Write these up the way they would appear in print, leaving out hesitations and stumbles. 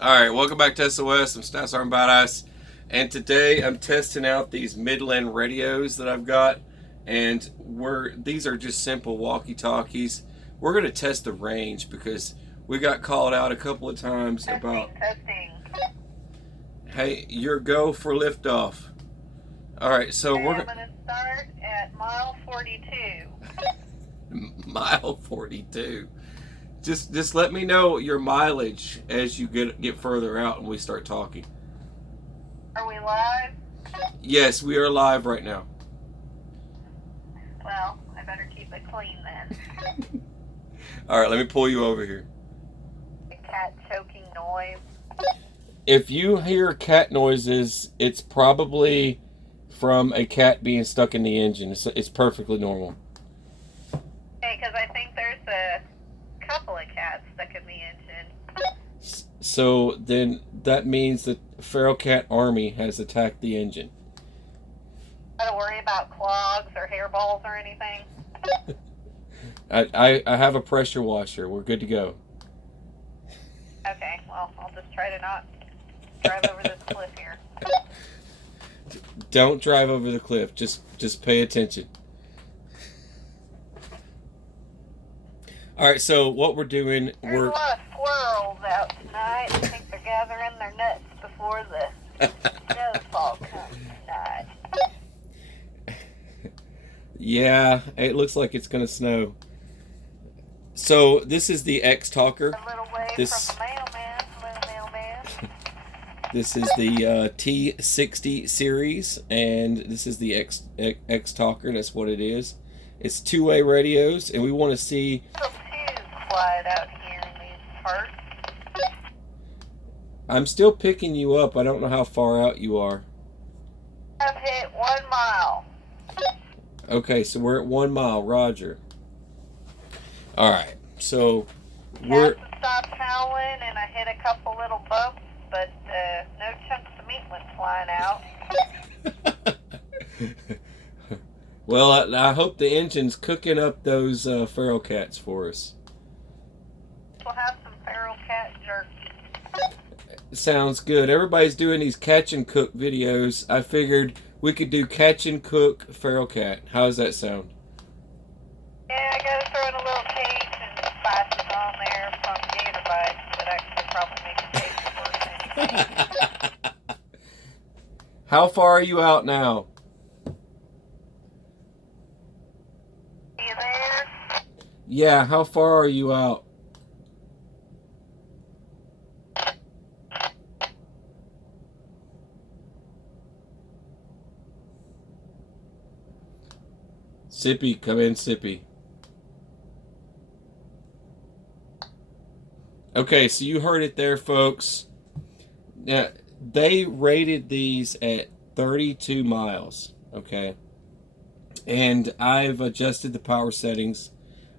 Alright, welcome back to SOS. I'm Stats Arm Badass. And today I'm testing out these Midland radios that I've got. And these are just simple walkie-talkies. We're going to test the range because we got called out a couple of times about, hey, your go for liftoff. Alright, so I'm going to start at mile 42. Mile 42. Just let me know your mileage as you get further out and we start talking. Are we live? Yes, we are live right now. Well, I better keep it clean then. Alright, let me pull you over here. A cat choking noise. If you hear cat noises, it's probably from a cat being stuck in the engine. It's perfectly normal. Okay, because I think there's a couple of cats stuck in the engine. So then that means that feral cat army has attacked the engine. Gotta worry about clogs or hairballs or anything. I have a pressure washer. We're good to go. Okay, well, I'll just try to not drive over this cliff here. Don't drive over the cliff. Just pay attention. All right, so what we're doing, There's a lot of squirrels out tonight. I think they're gathering their nuts before the snowfall comes tonight. Yeah, it looks like it's gonna snow. So this is the X Talker. A little way from the mailman. Hello, mailman. This is the T60 series, and this is the X Talker. That's what it is. It's two-way radios, and we want to see. Too quiet out here in these parts. I'm still picking you up. I don't know how far out you are. I've hit 1 mile. Okay, so we're at 1 mile. Roger. All right, so we're. Cats stopped howling, and I hit a couple little bumps, but no chunks of meat went flying out. Well, I hope the engine's cooking up those feral cats for us. We'll have some feral cat jerky. Sounds good. Everybody's doing these catch and cook videos. I figured we could do catch and cook feral cat. How does that sound? Yeah, I gotta throw in a little cage and spices on there from gator bites that actually probably make it taste worse. How far are you out now? Are you there? Yeah, how far are you out? Sippy, come in, Sippy. Okay, so you heard it there, folks. Now, they rated these at 32 miles, okay? And I've adjusted the power settings.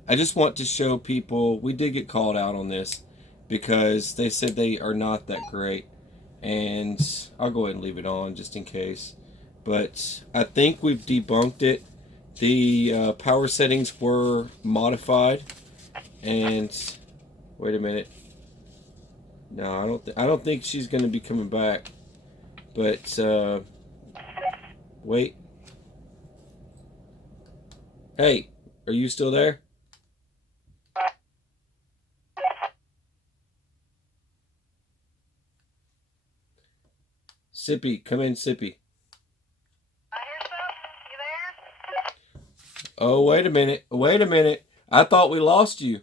I just want to show people, we did get called out on this because they said they are not that great. And I'll go ahead and leave it on just in case. But I think we've debunked it. The power settings were modified. And wait a minute. No, I don't think she's going to be coming back. But wait. Hey, are you still there? Sippy, come in, Sippy. I hear something. You there? Oh, wait a minute. Wait a minute. I thought we lost you.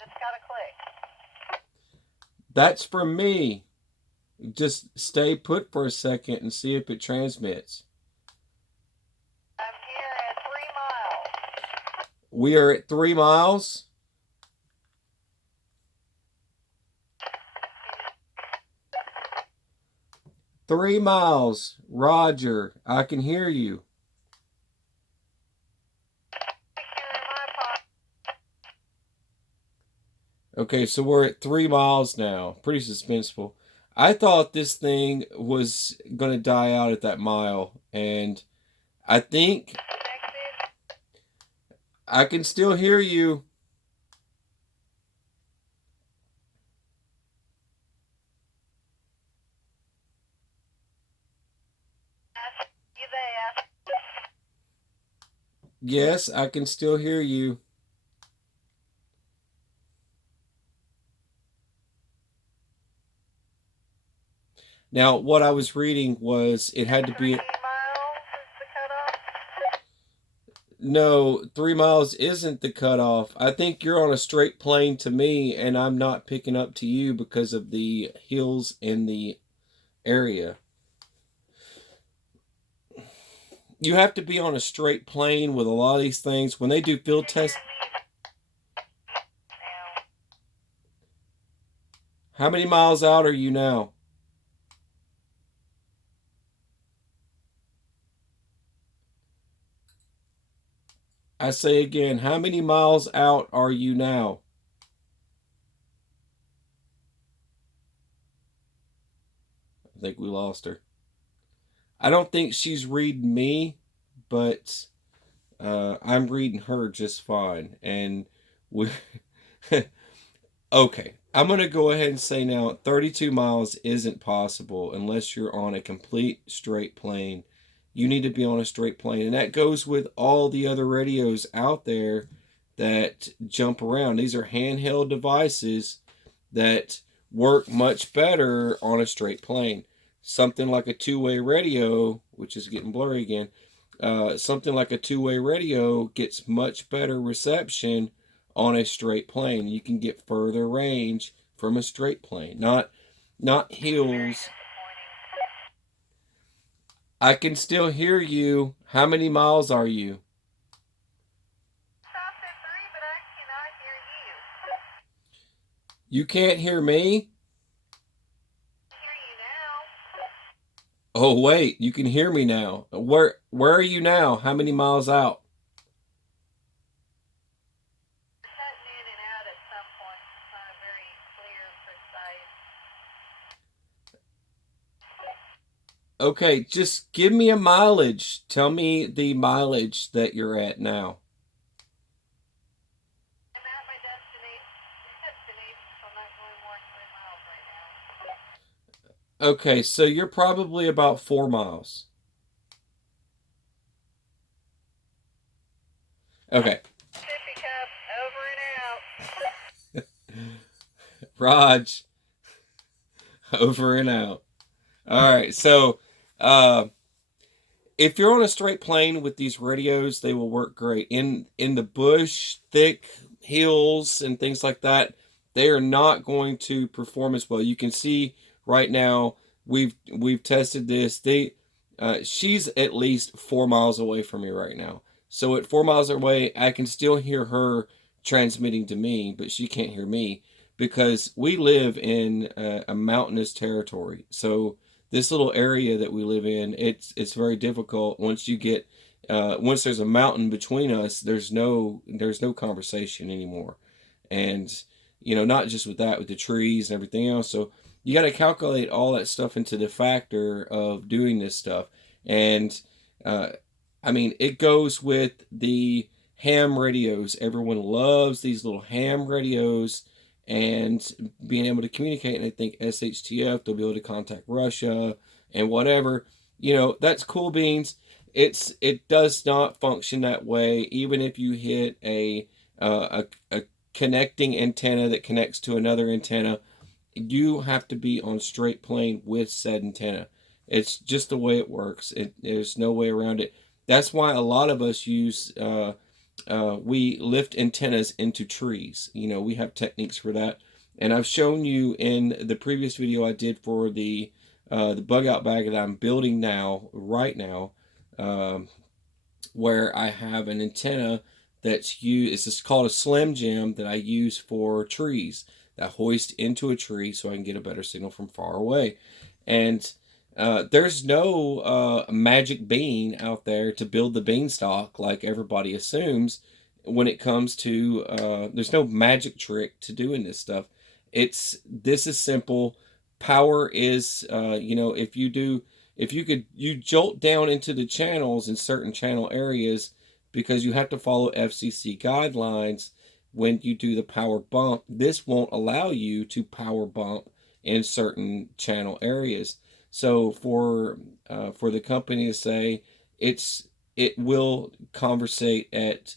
Just gotta click. That's for me. Just stay put for a second and see if it transmits. I'm here at 3 miles. We are at 3 miles. Three miles. Roger. I can hear you. Okay, so we're at 3 miles now. Pretty suspenseful. I thought this thing was going to die out at that mile, and I think I can still hear you. You there? Yes, I can still hear you. Now, what I was reading was it had to 3 be. miles is the cutoff. No, 3 miles isn't the cutoff. I think you're on a straight plane to me, and I'm not picking up to you because of the hills in the area. You have to be on a straight plane with a lot of these things. When they do field tests, Now, how many miles out are you now? I say again, how many miles out are you now? I think we lost her. I don't think she's reading me, but I'm reading her just fine. And we, okay, I'm going to go ahead and say now 32 miles isn't possible unless you're on a complete straight plane. You need to be on a straight plane. And that goes with all the other radios out there that jump around. These are handheld devices that work much better on a straight plane. Something like a two-way radio, which is getting blurry again, something like a two-way radio gets much better reception on a straight plane. You can get further range from a straight plane, not hills. I can still hear you. How many miles are you? stop at 3, but I cannot hear you. You can't hear me? I hear you now. Oh wait, you can hear me now. Where are you now? How many miles out? Cutting in and out at some points. It's not a very clear, precise. Okay, just give me a mileage. Tell me the mileage that you're at now. I'm at my destination, so I'm not going more than 3 miles right now. Okay, so you're probably about 4 miles. Okay, Sippy cup, over and out. Raj, over and out. All right, so uh, if you're on a straight plane with these radios, they will work great. In the bush, thick hills and things like that, they are not going to perform as well. You can see right now we've tested this. She's at least 4 miles away from me right now. So at 4 miles away, I can still hear her transmitting to me, but she can't hear me because we live in a mountainous territory. So this little area that we live in, it's very difficult once you get once there's a mountain between us, there's no conversation anymore. And not just with that, with the trees and everything else. So you got to calculate all that stuff into the factor of doing this stuff. And uh, I mean, it goes with the ham radios. Everyone loves these little ham radios and being able to communicate. And I think SHTF, they'll be able to contact Russia and whatever. That's cool beans. It does not function that way. Even if you hit a connecting antenna that connects to another antenna, you have to be on straight plane with said antenna. It's just the way it works. There's no way around it. That's why a lot of us we lift antennas into trees. We have techniques for that. And I've shown you in the previous video I did for the bug out bag that I'm building right now, where I have an antenna that's used. It's just called a Slim Jim that I use for trees that hoist into a tree so I can get a better signal from far away. And there's no magic bean out there to build the beanstalk like everybody assumes when it comes to there's no magic trick to doing this stuff. This is simple. Power is if you do if you jolt down into the channels in certain channel areas because you have to follow FCC guidelines when you do the power bump. This won't allow you to power bump in certain channel areas. So for the company to say it will conversate at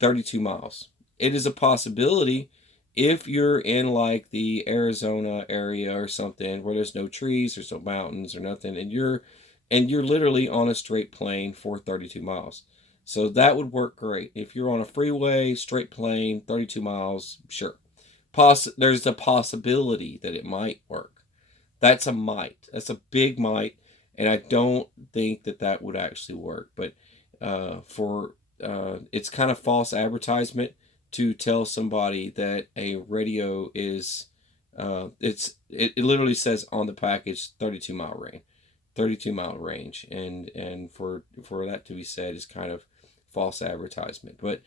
32 miles, it is a possibility if you're in like the Arizona area or something where there's no trees, there's no mountains or nothing, and you're literally on a straight plane for 32 miles. So that would work great. If you're on a freeway, straight plane, 32 miles, sure. There's a possibility that it might work. That's a might. That's a big might, and I don't think that that would actually work. But it's kind of false advertisement to tell somebody that a radio is it literally says on the package 32 mile range, and for that to be said is kind of false advertisement. But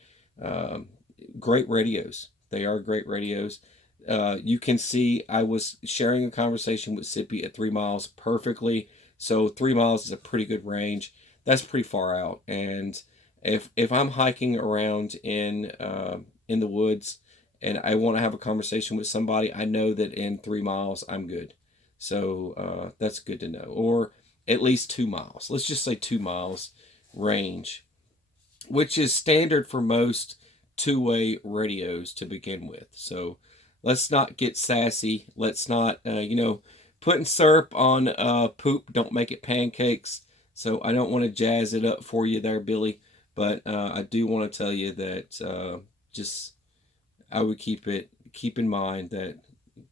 great radios. They are great radios. You can see I was sharing a conversation with Sippy at 3 miles perfectly. So 3 miles is a pretty good range. That's pretty far out. And if I'm hiking around in the woods and I want to have a conversation with somebody, I know that in 3 miles I'm good. So that's good to know. Or at least 2 miles. Let's just say 2 miles range, which is standard for most two-way radios to begin with. So let's not get sassy. Let's not, putting syrup on poop don't make it pancakes. So I don't want to jazz it up for you there, Billy. But I do want to tell you that I would keep in mind that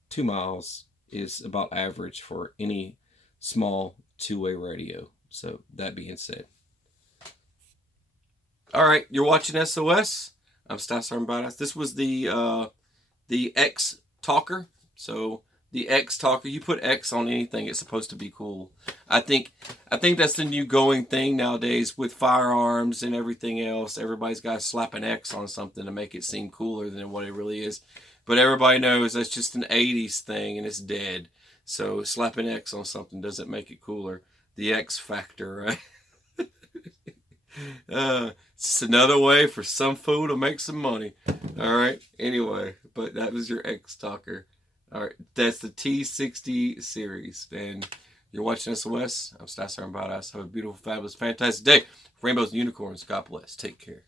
2 miles is about average for any small two-way radio. So that being said. All right, you're watching SOS. I'm Stas Badass. This was the X Talker. So the X Talker, you put X on anything, it's supposed to be cool. I think that's the new going thing nowadays with firearms and everything else. Everybody's got to slap an X on something to make it seem cooler than what it really is. But everybody knows that's just an 80s thing and it's dead. So slapping X on something doesn't make it cooler. The X factor, right? It's just another way for some fool to make some money. All right. Anyway, but that was your X Talker. All right. That's the T60 series. And you're watching SOS. I'm Stas Badass. Have a beautiful, fabulous, fantastic day. Rainbows and unicorns. God bless. Take care.